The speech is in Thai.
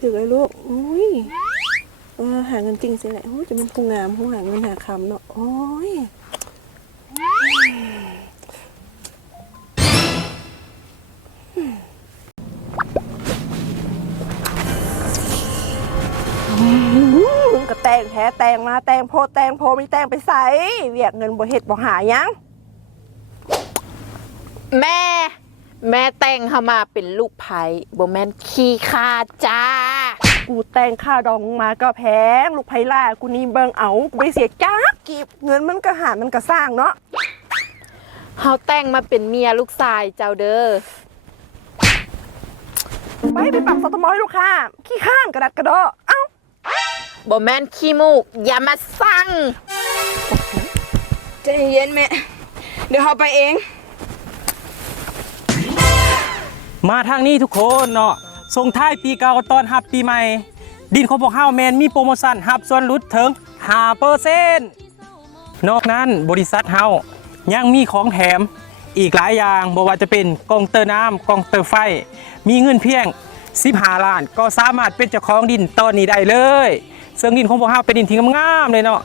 ถือไอ้ลูกอุ้ยหาเงินจริงสิแหละจะเป็นผู้งามผู้หาเงินหาคำเนาะโอ้ยก็แต่งแท้แต่งมาแต่งโพมีแต่งไปใส่เวียกเงินบ่เฮ็ดบ่หายังแม่แต่งเขามาเป็นลูกไผ่บ่แม่นขี้ข้าจ้ากูแต่งค่าดองมาก็แพงลูกไผ่ล่ากูนี่เบิ่งเอากูไปเสียจักกีบเงินมันก็หามันก็สร้างเนาะเขาแต่งมาเป็นเมียลูกชายเจ้าเด้อไปปรับสตมให้ลูกค้าขี้ข้านกระดัดกระดอเอ้าบ่แม่นขี้มูกอย่ามาสั่งใจเย็นแม่เดี๋ยวเขาไปเองมาทางนี้ทุกคนเนาะส่งท้ายปีเก่าตอนรับปีใหม่ดินของพวกเฮาแมนมีโปรโมชั่นรับส่วนลดถึง 5% นอกนั้นบริษัทเฮายังมีของแถมอีกหลายอย่างบ่ว่าจะเป็นกล่องเตอร์น้ำกล่องเตอร์ไฟมีเงินเพียง15 ล้านก็สามารถเป็นเจ้าของดินตอนนี้ได้เลยซึ่งดินของพวกเฮาเป็นดินที่งามๆเลยเนาะ